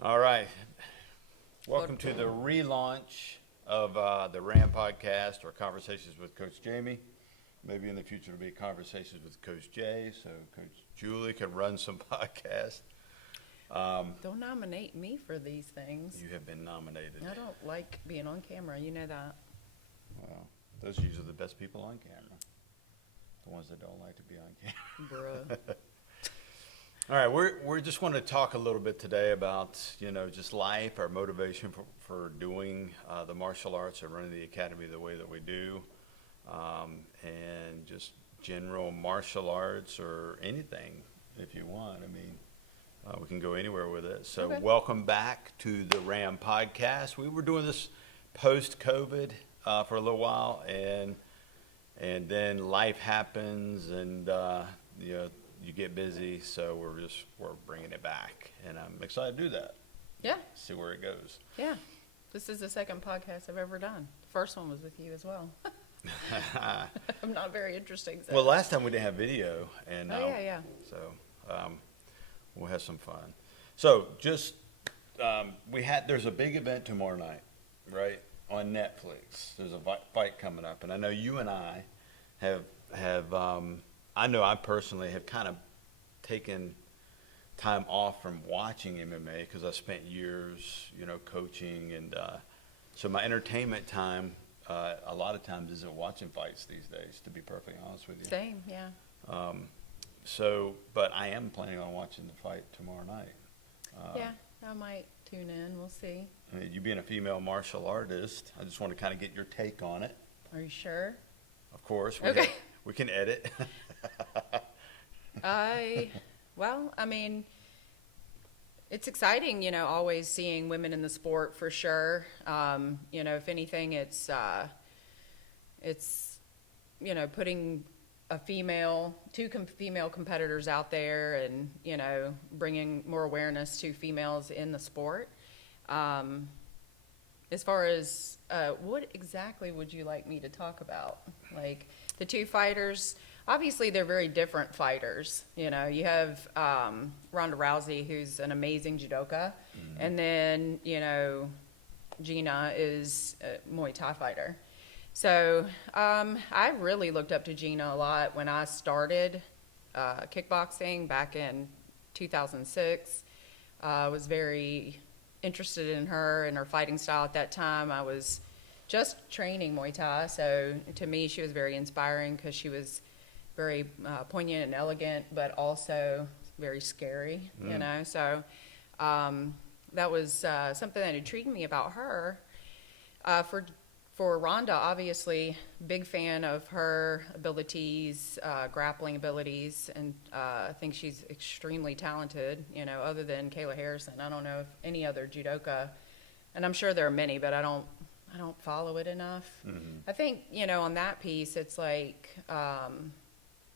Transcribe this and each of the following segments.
All right. Welcome to the relaunch of the RAM podcast, or Conversations with Coach Jamie. Maybe in the future it'll be Conversations with Coach Jay, so Coach Julie can run some podcasts. Don't nominate me for these things. You have been nominated. I don't like being on camera. You know that. Well, those are usually the best people on camera. The ones that don't like to be on camera. Bruh. All right, we're just want to talk a little bit today about, just life, our motivation for doing the martial arts and running the academy the way that we do, and just general martial arts or anything if you want. I mean, we can go anywhere with it. So Okay. Welcome back to the RAM podcast. We were doing this post-COVID for a little while, and then life happens, and you get busy, so we're bringing it back, and I'm excited to do that. Yeah, See where it goes. yeah. This is the second podcast I've ever done. The first one was with you as well. I'm not very interesting. So. Well, last time we didn't have video, and yeah. so we'll have some fun. So just there's a big event tomorrow night, right, on Netflix. There's a fight coming up, and I know you and I have I know I personally have kind of taken time off from watching MMA because I spent years, coaching, and so my entertainment time a lot of times isn't watching fights these days, to be perfectly honest with you. Same, yeah. But I am planning on watching the fight tomorrow night. Yeah, I might tune in. We'll see. I mean, you being a female martial artist, I just want to kind of get your take on it. Are you sure? Of course. Okay. We can edit. I mean, it's exciting, always seeing women in the sport for sure. If anything, it's putting two female competitors out there and, bringing more awareness to females in the sport. As far as what exactly would you like me to talk about? Like the two fighters, obviously they're very different fighters. You have Ronda Rousey, who's an amazing judoka, and then, Gina is a Muay Thai fighter. So I really looked up to Gina a lot when I started kickboxing back in 2006. I was very interested in her and her fighting style at that time. I was just training Muay Thai, so to me she was very inspiring because she was very poignant and elegant, but also very scary, So that was something that intrigued me about her. For Ronda, obviously, big fan of her abilities, grappling abilities, and I think she's extremely talented, other than Kayla Harrison. I don't know if any other judoka, and I'm sure there are many, but I don't follow it enough. Mm-hmm. I think, on that piece, it's like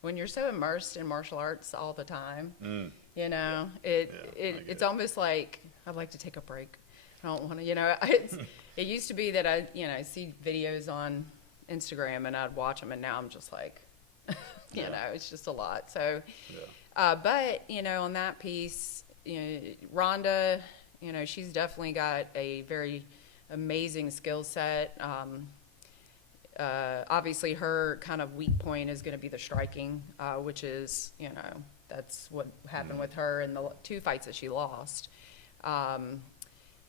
when you're so immersed in martial arts all the time, it's almost like I'd like to take a break. I don't want to, it used to be that I see videos on Instagram and I'd watch them, and now I'm just like, it's just a lot. So, but, on that piece, Rhonda, she's definitely got a very amazing skill set. Obviously her kind of weak point is going to be the striking, which is, that's what happened with her in the two fights that she lost.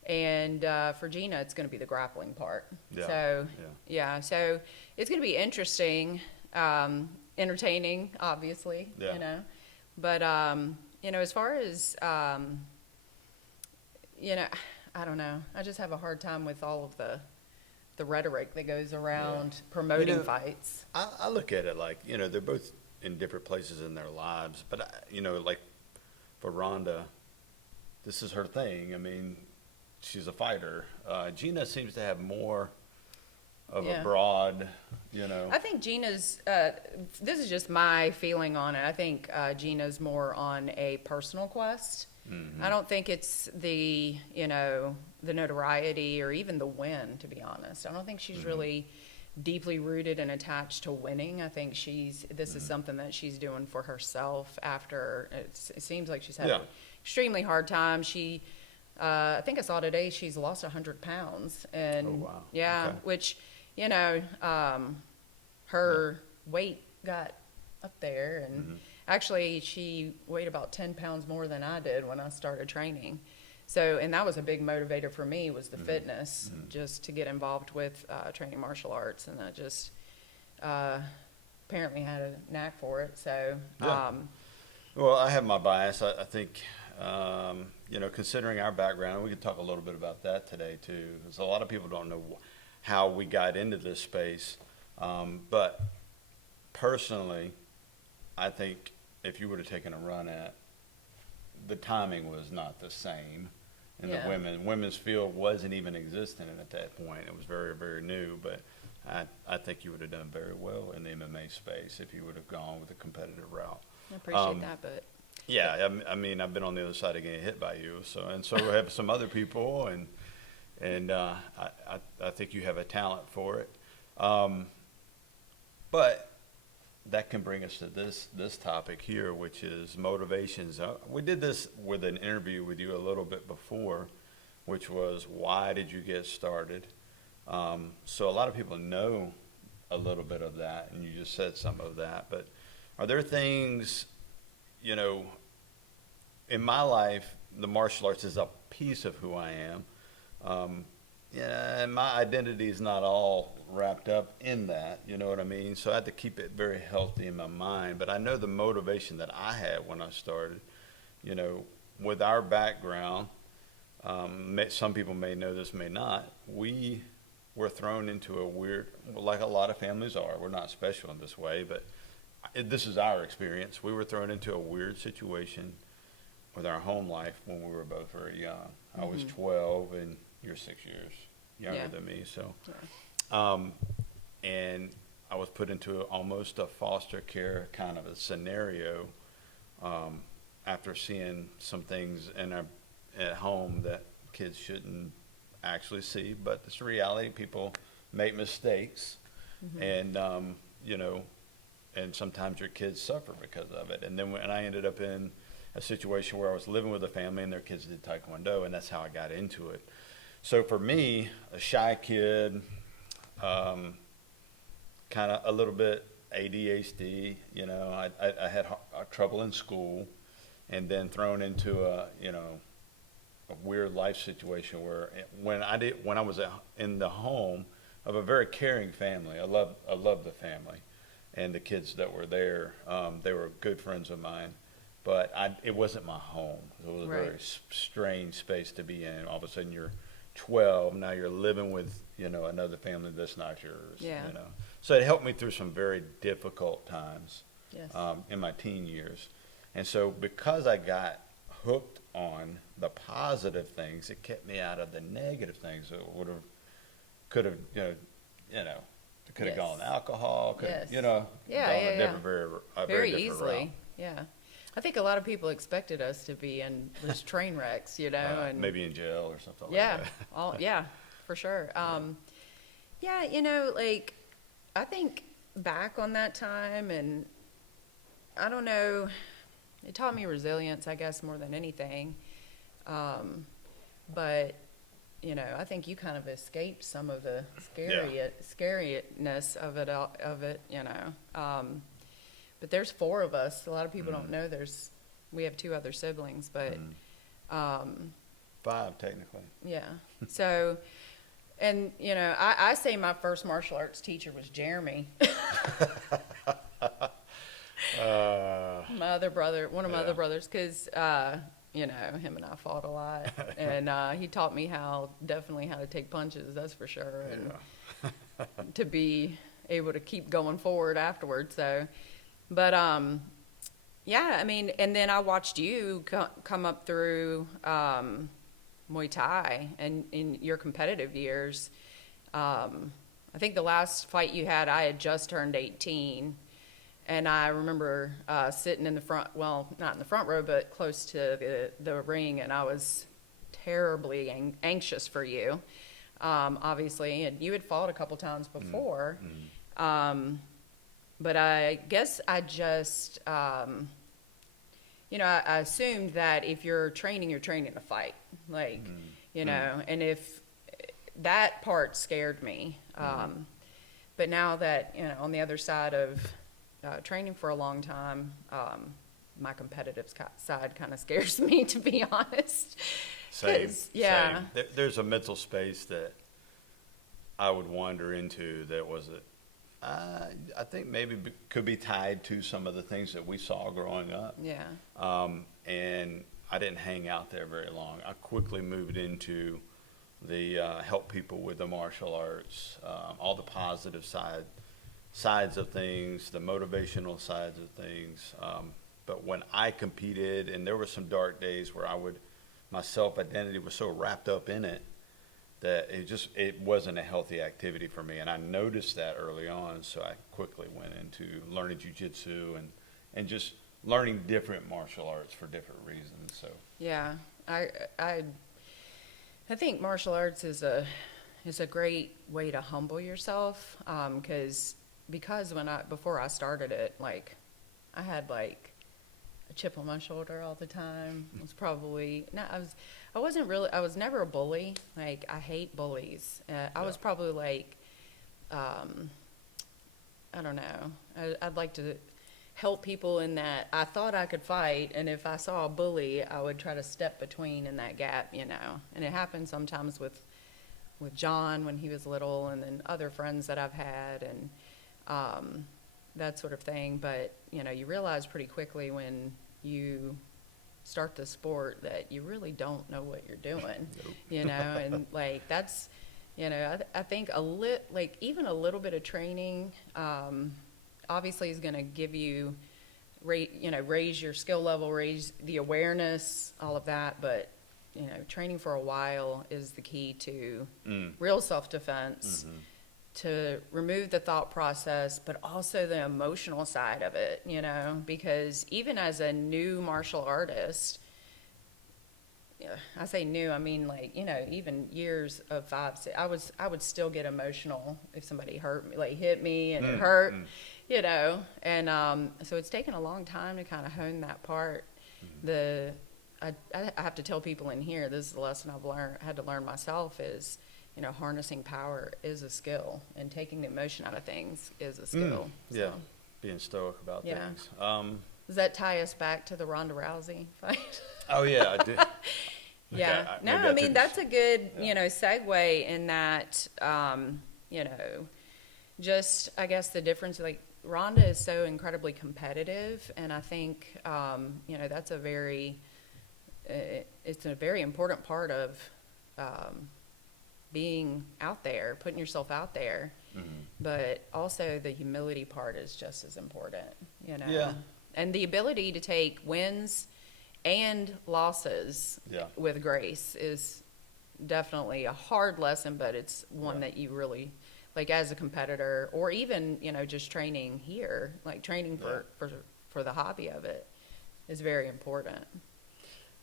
And for Gina, it's going to be the grappling part. So it's going to be interesting, entertaining, obviously, But, as far as, I don't know. I just have a hard time with all of the rhetoric that goes around promoting fights. I look at it like, they're both in different places in their lives, but, like for Ronda, this is her thing. I mean, she's a fighter. Gina seems to have more of a broad, I think Gina's, this is just my feeling on it. I think Gina's more on a personal quest. Mm-hmm. I don't think it's the notoriety or even the win, to be honest. I don't think she's really deeply rooted and attached to winning. I think this is something that she's doing for herself after it seems like she's had an extremely hard time. She I think I saw today she's lost 100 pounds, and Oh, wow. yeah, Okay. which, you know, her weight got up there, and Mm-hmm. actually she weighed about 10 pounds more than I did when I started training. So, and that was a big motivator for me, was the fitness, just to get involved with training martial arts, and I just apparently had a knack for it. So, Yeah. Well, I have my bias. I think, considering our background, we could talk a little bit about that today too, because a lot of people don't know how we got into this space. But personally, I think if you would have taken a run at, the timing was not the same. And Yeah. the women's field wasn't even existing at that point. It was very, very new, but I think you would have done very well in the MMA space if you would have gone with a competitive route. I appreciate that, but Yeah, I mean, I've been on the other side of getting hit by you, so have some other people, and I think you have a talent for it. But that can bring us to this topic here, which is motivations. We did this with an interview with you a little bit before, which was, why did you get started? So a lot of people know a little bit of that, and you just said some of that. But are there things, in my life, the martial arts is a piece of who I am. And my identity is not all wrapped up in that, you know what I mean? So I had to keep it very healthy in my mind. But I know the motivation that I had when I started, with our background, some people may know this, may not, we were thrown into a weird, like a lot of families are, we're not special in this way, but this is our experience. We were thrown into a weird situation with our home life when we were both very young. I was 12 and you're 6 years younger Yeah. than me, so. yeah. And I was put into almost a foster care kind of a scenario after seeing some things at home that kids shouldn't actually see, but it's a reality. People make mistakes, and and sometimes your kids suffer because of it. And then when I ended up in a situation where I was living with a family and their kids did Taekwondo, and that's how I got into it. So for me, a shy kid, kind of a little bit ADHD, I had trouble in school, and then thrown into a weird life situation where when I was in the home of a very caring family, I love the family and the kids that were there. They were good friends of mine, but it wasn't my home. It was a Right. very strange space to be in. All of a sudden you're 12, now you're living with another family that's not yours. Yeah. So it helped me through some very difficult times Yes. in my teen years. And so because I got hooked on the positive things, it kept me out of the negative things that could have Yes. gone alcohol, could have, Yes. gone Yeah, a yeah. very Very different easily. route. Yeah. I think a lot of people expected us to be in those train wrecks, and Maybe in jail or something yeah, like that. yeah, for sure. Yeah, I think back on that time, and I don't know, it taught me resilience, I guess, more than anything. But I think you kind of escaped some of the scariness of it. But there's 4 of us. A lot of people don't know we have 2 other siblings, but 5 technically. yeah. So, and I say my first martial arts teacher was Jeremy, my other brother, one of my Yeah. other brothers, because him and I fought a lot, and he taught me definitely how to take punches. That's for sure, and to be able to keep going forward afterwards. So, but yeah, I mean, and then I watched you come up through Muay Thai and in your competitive years. I think the last fight you had, I had just turned 18. And I remember sitting in the front, well, not in the front row, but close to the ring, and I was terribly anxious for you, obviously. And you had fought a couple times before. But I guess I just, I assumed that if you're training to fight, like, and if that part scared me. But now that, on the other side of training for a long time, my competitive side kind of scares me, to be honest. Same. 'Cause, yeah. Same. There's a mental space that I would wander into that was I think maybe could be tied to some of the things that we saw growing up. Yeah. And I didn't hang out there very long. I quickly moved into the help people with the martial arts, all the positive sides of things, the motivational sides of things. But when I competed, and there were some dark days where my self-identity was so wrapped up in it that it wasn't a healthy activity for me. And I noticed that early on, so I quickly went into learning jiu-jitsu and just learning different martial arts for different reasons. So Yeah. I think martial arts is a great way to humble yourself, because before I started it, like, I had like a chip on my shoulder all the time. It was probably no, I was never a bully. Like, I hate bullies. I was probably like, I don't know. I'd like to help people in that I thought I could fight, and if I saw a bully, I would try to step between in that gap, And it happened sometimes with John when he was little, and then other friends that I've had, and that sort of thing. But you realize pretty quickly when you start the sport that you really don't know what you're doing. Nope. And like that's, I think even a little bit of training, obviously is going to give you, raise your skill level, raise the awareness, all of that. But, training for a while is the key to real self-defense, to remove the thought process, but also the emotional side of it, because even as a new martial artist, I say new, I mean, like, even years of 5, 6, I would still get emotional if somebody hurt me, like hit me and it hurt, and so it's taken a long time to kind of hone that part. I have to tell people in here, this is the lesson had to learn myself is, harnessing power is a skill, and taking the emotion out of things is a skill. Yeah, So, being stoic about Yeah. things. does that tie us back to the Ronda Rousey fight? Oh yeah, I did. Yeah. Okay, No, maybe I mean, took that's a good, yeah. Segue in that, just, I guess the difference, like, Ronda is so incredibly competitive, and I think, that's it's a very important part of, being out there, putting yourself out there. But also the humility part is just as important, Yeah. And the ability to take wins and losses Yeah. with grace is definitely a hard lesson, but it's one Yeah. that you really, like, as a competitor, or even, just training here, like training for the hobby of it is very important.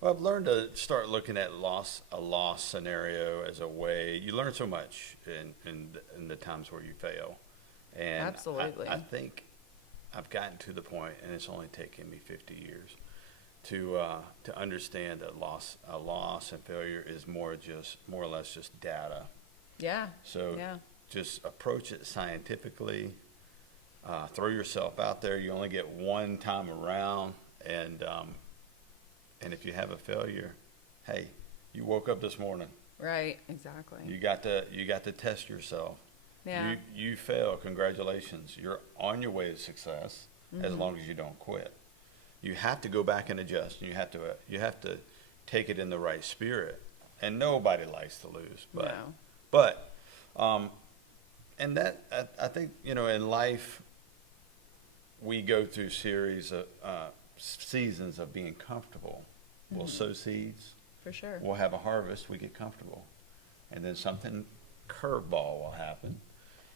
Well, I've learned to start looking at a loss scenario as a way. You learn so much in the times where you fail, and Absolutely. I think I've gotten to the point, and it's only taken me 50 years to understand that a loss and failure is more or less just data. Yeah. So Yeah. just approach it scientifically. Throw yourself out there. You only get one time around, and if you have a failure, hey, you woke up this morning. Right. Exactly. You got to test yourself. Yeah. You fail. Congratulations. You're on your way to success as long as you don't quit. You have to go back and adjust. You have to take it in the right spirit. And nobody likes to lose, but No. and that I think in life we go through series of seasons of being comfortable. We'll sow seeds. For sure. We'll have a harvest. We get comfortable, and then something curveball will happen,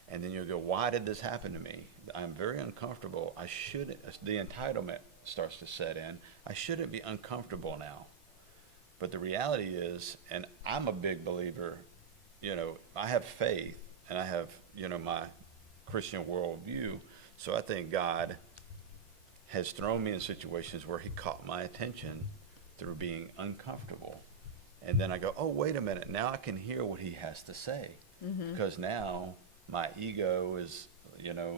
and then you'll go, "Why did this happen to me? I'm very uncomfortable. I shouldn't." The entitlement starts to set in. I shouldn't be uncomfortable now. But the reality is, and I'm a big believer, I have faith, and I have my Christian worldview. So I think God has thrown me in situations where he caught my attention through being uncomfortable. And then I go, oh, wait a minute. Now I can hear what he has to say. Because now my ego is,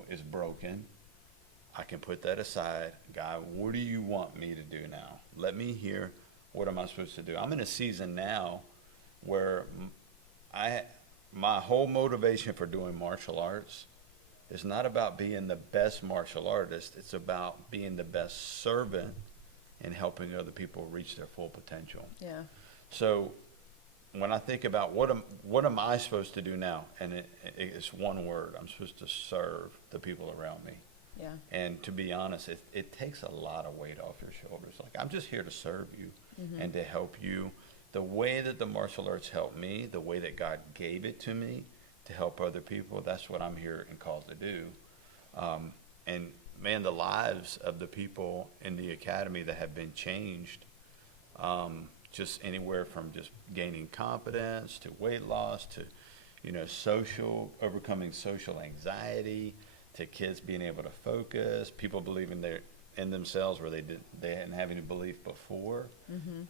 is broken. I can put that aside. God, what do you want me to do now? Let me hear, what am I supposed to do? I'm in a season now where my whole motivation for doing martial arts is not about being the best martial artist. It's about being the best servant and helping other people reach their full potential. Yeah. So when I think about what am I supposed to do now, and it's one word, I'm supposed to serve the people around me. Yeah. And to be honest, it takes a lot of weight off your shoulders. Like, I'm just here to serve you and to help you. The way that the martial arts helped me, the way that God gave it to me to help other people, that's what I'm here and called to do. And man, the lives of the people in the academy that have been changed, just anywhere from just gaining confidence to weight loss to, overcoming social anxiety, to kids being able to focus, people believing they're in themselves where they didn't have any belief before.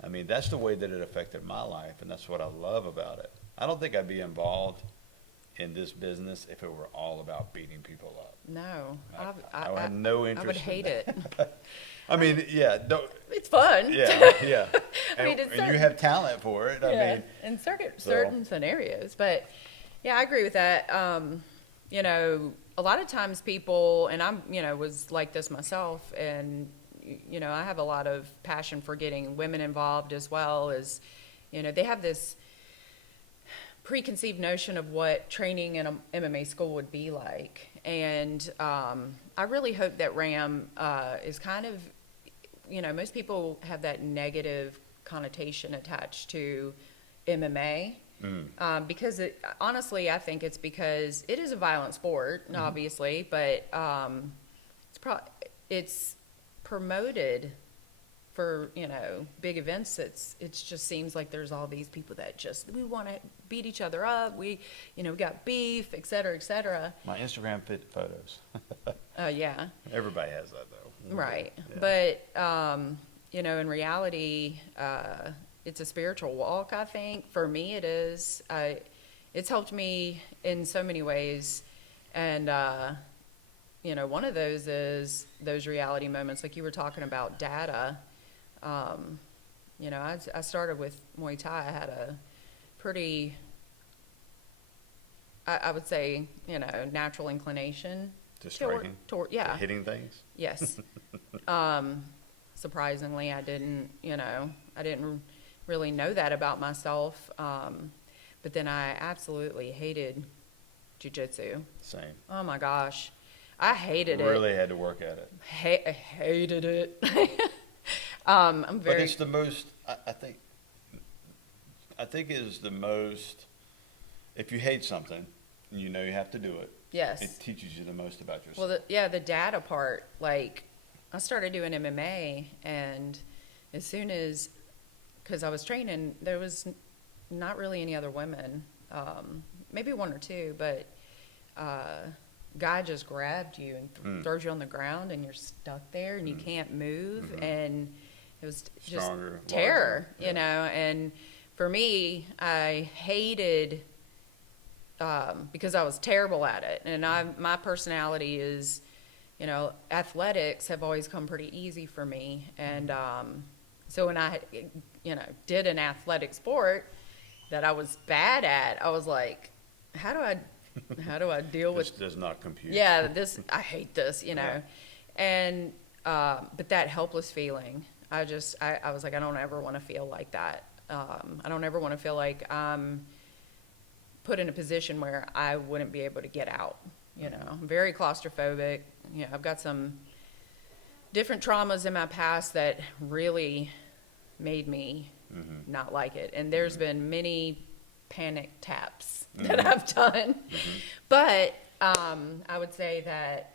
I mean, that's the way that it affected my life, and that's what I love about it. I don't think I'd be involved in this business if it were all about beating people up. No. I have no interest. I would hate it. I mean, yeah, It's fun. yeah. I mean, And you have talent for it. I mean, in certain scenarios. But yeah, I agree with that. A lot of times people, and I'm, was like this myself, and, I have a lot of passion for getting women involved as well as, they have this preconceived notion of what training in an MMA school would be like. And I really hope that RAM is kind of, most people have that negative connotation attached to MMA. Because honestly, I think it's because it is a violent sport, obviously, but it's promoted for big events. It just seems like there's all these people that we want to beat each other up. We got beef, et cetera, et cetera. My Instagram fit photos. Yeah. Everybody has that though. Right. Yeah. But in reality, it's a spiritual walk, I think. For me, it is. It's helped me in so many ways. And, one of those is those reality moments, like you were talking about data. I started with Muay Thai. I had a pretty, I would say, natural inclination. To striking? Yeah. To hitting things? Yes. Surprisingly, I didn't really know that about myself. But then I absolutely hated jiu-jitsu. Same. Oh my gosh. I hated it. Really had to work at it. I hated it. But it's the most, I think it is the most, if you hate something, you have to do it. Yes. It teaches you the most about yourself. Well, the data part, like, I started doing MMA, and as soon as, because I was training, there was not really any other women, maybe one or two, but guy just grabbed you and throws you on the ground, and you're stuck there, and you can't move, and it was just Stronger, terror, larger, and for me, I hated, because I was terrible at it, and my personality is, athletics have always come pretty easy for me, and so when I, did an athletic sport that I was bad at, I was like, how do I deal with? This does not compute. Yeah, I hate this, Yeah. and but that helpless feeling, I was like, I don't ever want to feel like that. I don't ever want to feel like I'm put in a position where I wouldn't be able to get out. I'm very claustrophobic. I've got some different traumas in my past that really made me not like it. And there's been many panic taps that I've done. But I would say that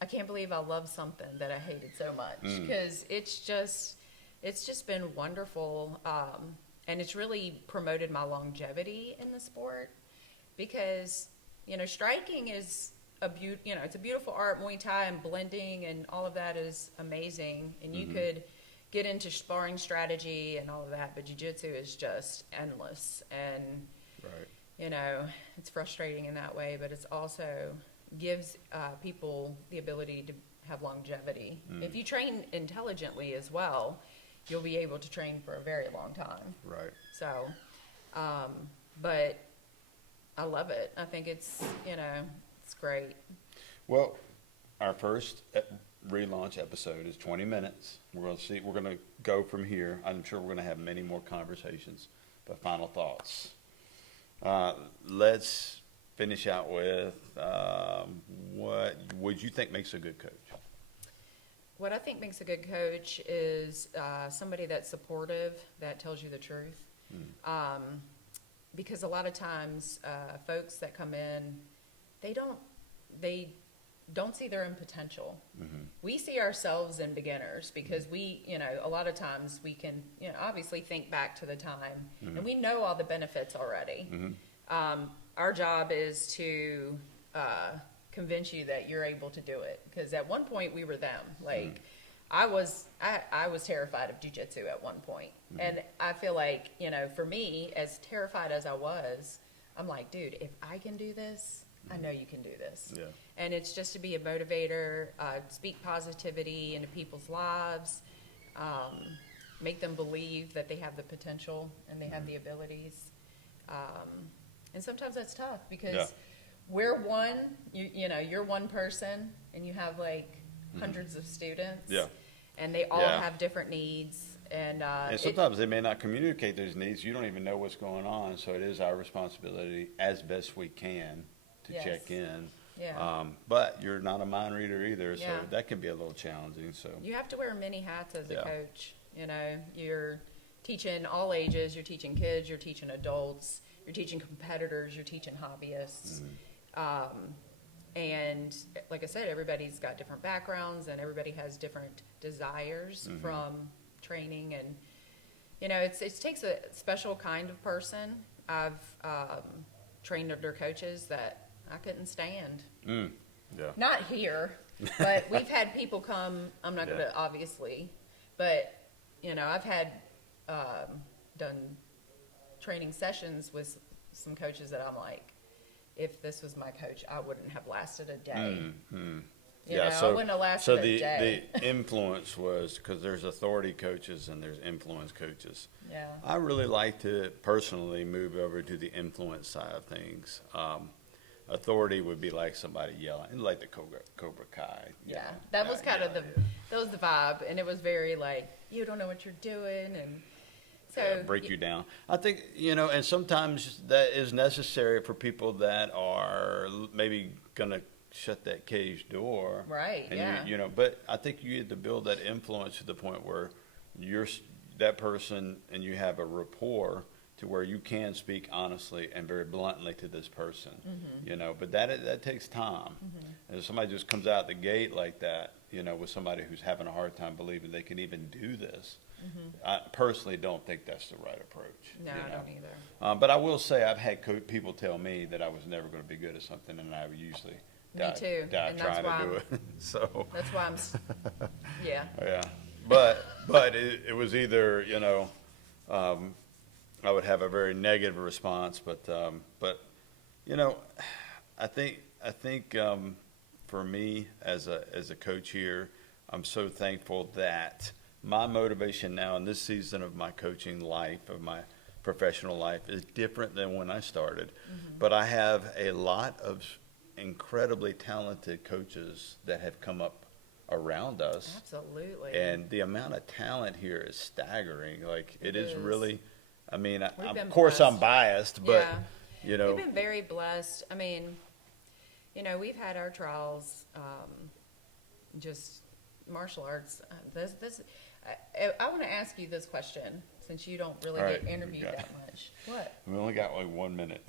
I can't believe I love something that I hated so much, because it's just been wonderful. And it's really promoted my longevity in the sport, because, striking is it's a beautiful art. Muay Thai and blending and all of that is amazing. And you could get into sparring strategy and all of that, but jiu-jitsu is just endless. And, Right. it's frustrating in that way, but it's also gives people the ability to have longevity. If you train intelligently as well, you'll be able to train for a very long time. Right. So, but I love it. I think it's great. Well, our first relaunch episode is 20 minutes. We're going to go from here. I'm sure we're going to have many more conversations, but final thoughts. Let's finish out with what would you think makes a good coach? What I think makes a good coach is somebody that's supportive, that tells you the truth. Because a lot of times, folks that come in, they don't see their own potential. We see ourselves in beginners because we, a lot of times we can, obviously think back to the time and we know all the benefits already. Our job is to convince you that you're able to do it, because at one point we were them. Like I was terrified of jiu-jitsu at one point. And I feel like, for me, as terrified as I was, I'm like, dude, if I can do this, I know you can do this. Yeah. And it's just to be a motivator, speak positivity into people's lives, make them believe that they have the potential and they have the abilities. And sometimes that's tough because we're one, you're one person and you have like hundreds of students. Yeah. And they all have different needs. And sometimes they may not communicate those needs. You don't even know what's going on. So it is our responsibility as best we can to check in. Yeah. But you're not a mind reader either, so Yeah. that can be a little challenging. So You have to wear many hats as a Yeah. coach. You're teaching all ages, you're teaching kids, you're teaching adults, you're teaching competitors, you're teaching hobbyists. And like I said, everybody's got different backgrounds and everybody has different desires from training. And, it takes a special kind of person. I've trained under coaches that I couldn't stand. yeah. Not here, but we've had people come, I'm not going to obviously, but, I've had done training sessions with some coaches that I'm like, if this was my coach, I wouldn't have lasted a day. I wouldn't have lasted a day. The influence was, because there's authority coaches and there's influence coaches. Yeah. I really like to personally move over to the influence side of things. Authority would be like somebody yelling, like the Cobra Kai. Yeah, that was kind of that was the vibe, and it was very like, you don't know what you're doing, and so break you down. I think, and sometimes that is necessary for people that are maybe going to shut that cage door. Right, And yeah. but I think you need to build that influence to the point where you're that person and you have a rapport to where you can speak honestly and very bluntly to this person, but that takes time. And if somebody just comes out the gate like that, with somebody who's having a hard time believing they can even do this, I personally don't think that's the right approach. No, I don't either. But I will say I've had people tell me that I was never going to be good at something, and I would usually die too, trying and that's why to do it. So that's why yeah. yeah, but it was either I would have a very negative response, but I think for me as a coach here, I'm so thankful that my motivation now in this season of my coaching life, of my professional life, is different than when I started. But I have a lot of incredibly talented coaches that have come up around us. Absolutely. And the amount of talent here is staggering. Like it is really, I mean, been of course I'm blessed. biased, but We've been very blessed. I mean, we've had our trials, just martial arts. I want to ask you this question, since you don't really All get right, interviewed okay. that much. What? we only got like 1 minute.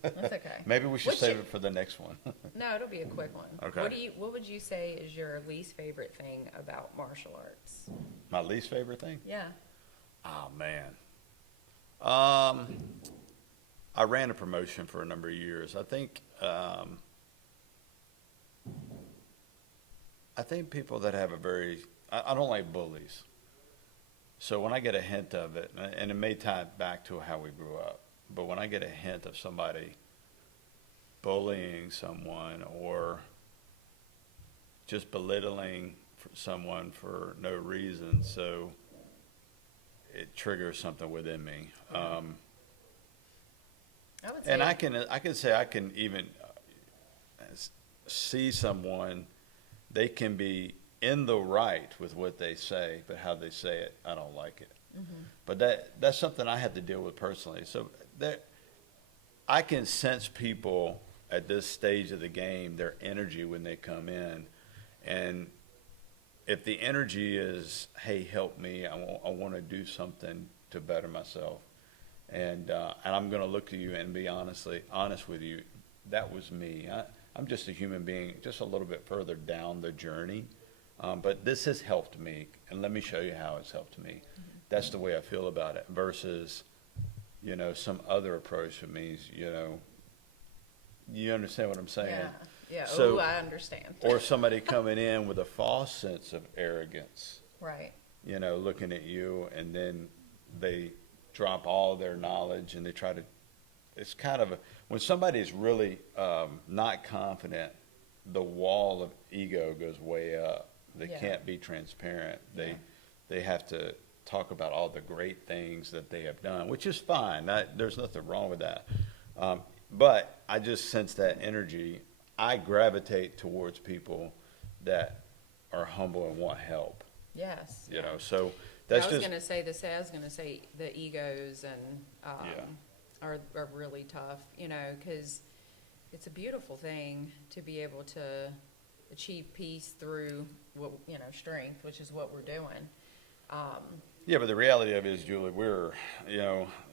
That's okay. Maybe we should What's save your- it for the next one. No, it'll be a quick one. Okay. What would you say is your least favorite thing about martial arts? My least favorite thing? Yeah. Oh, man. I ran a promotion for a number of years. I think I think people that have a very, I don't like bullies. So when I get a hint of it, and it may tie back to how we grew up, but when I get a hint of somebody bullying someone or just belittling someone for no reason, so it triggers something within me. I would say. And I can say I can even see someone, they can be in the right with what they say, but how they say it, I don't like it. But that's something I had to deal with personally. So that I can sense people at this stage of the game, their energy when they come in, and if the energy is, hey, help me, I want to do something to better myself, and I'm going to look at you and be honest with you, that was me. I'm just a human being, just a little bit further down the journey, but this has helped me, and let me show you how it's helped me. That's the way I feel about it versus, some other approach that means, you understand what I'm saying? Yeah. So- I understand. Or somebody coming in with a false sense of arrogance, Right. looking at you, and then they drop all their knowledge and they try to, it's kind of, when somebody's really not confident, the wall of ego goes way up. They Yeah. can't be transparent. Yeah. They have to talk about all the great things that they have done, which is fine. There's nothing wrong with that. But I just sense that energy. I gravitate towards people that are humble and want help. Yes. So I that's was just, gonna say this. I was gonna say the egos and Yeah. are really tough. Because it's a beautiful thing to be able to achieve peace through strength, which is what we're doing. yeah, but the reality of it is, Julie,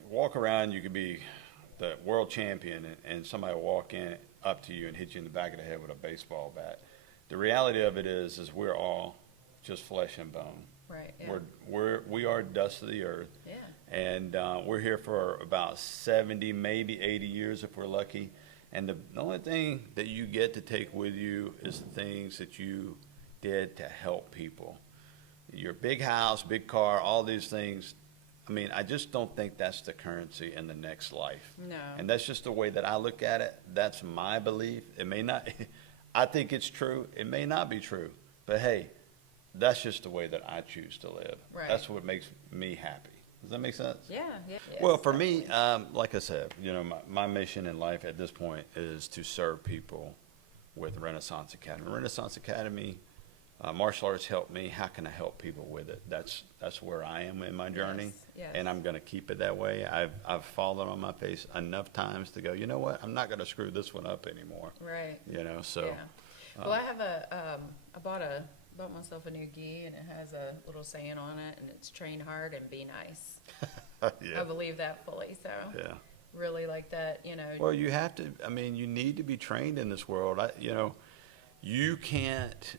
walk around, you could be the world champion and somebody will walk in up to you and hit you in the back of the head with a baseball bat. The reality of it is we're all just flesh and bone. Right. Yeah. We are dust of the earth. Yeah. And we're here for about 70, maybe 80 years if we're lucky. And the only thing that you get to take with you is the things that you did to help people. Your big house, big car, all these things. I mean, I just don't think that's the currency in the next life. No. And that's just the way that I look at it. That's my belief. It may not, I think it's true. It may not be true. But hey, that's just the way that I choose to live. Right. That's what makes me happy. Does that make sense? Yeah. Yeah. Well, for me, like I said, my mission in life at this point is to serve people with Renaissance Academy. Renaissance Academy, martial arts helped me. How can I help people with it? That's where I am in my journey, Yes. and I'm going to keep it that way. I've fallen on my face enough times to go, you know what? I'm not going to screw this one up anymore. Right. So Yeah. Well, I have I bought myself a new gi, and it has a little saying on it, and it's train hard and be nice. I yeah, believe that fully. So yeah. really like that. Well, you have to. I mean, you need to be trained in this world. You can't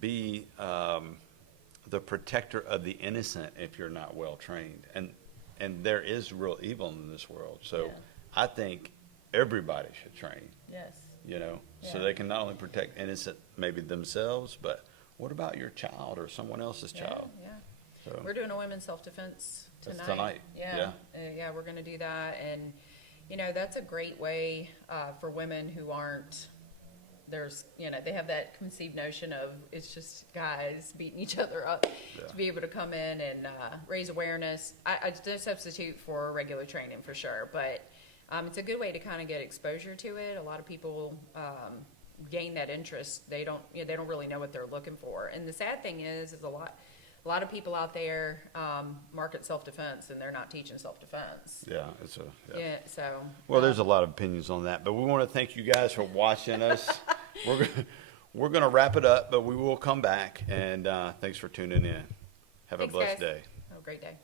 be the protector of the innocent if you're not well trained, and there is real evil in this world. So Yeah. I think everybody should train. Yes. So Yeah. they can not only protect innocent, maybe themselves, but what about your child or someone else's child? Yeah. So, We're doing a women's self-defense That's tonight. tonight, Yeah. Yeah, we're going to do that. And, that's a great way for women who aren't, they have that conceived notion of it's just guys beating each other up, Yeah. to be able to come in and raise awareness. I don't substitute for regular training for sure, but it's a good way to kind of get exposure to it. A lot of people gain that interest. They don't really know what they're looking for. And the sad thing is a lot of people out there market self-defense, and they're not teaching self-defense. yeah, Yeah. So. Well, there's a lot of opinions on that, but we want to thank you guys for watching us. We're gonna wrap it up, but we will come back, and thanks for tuning in. Have a Thanks, blessed guys. day. Have a great day.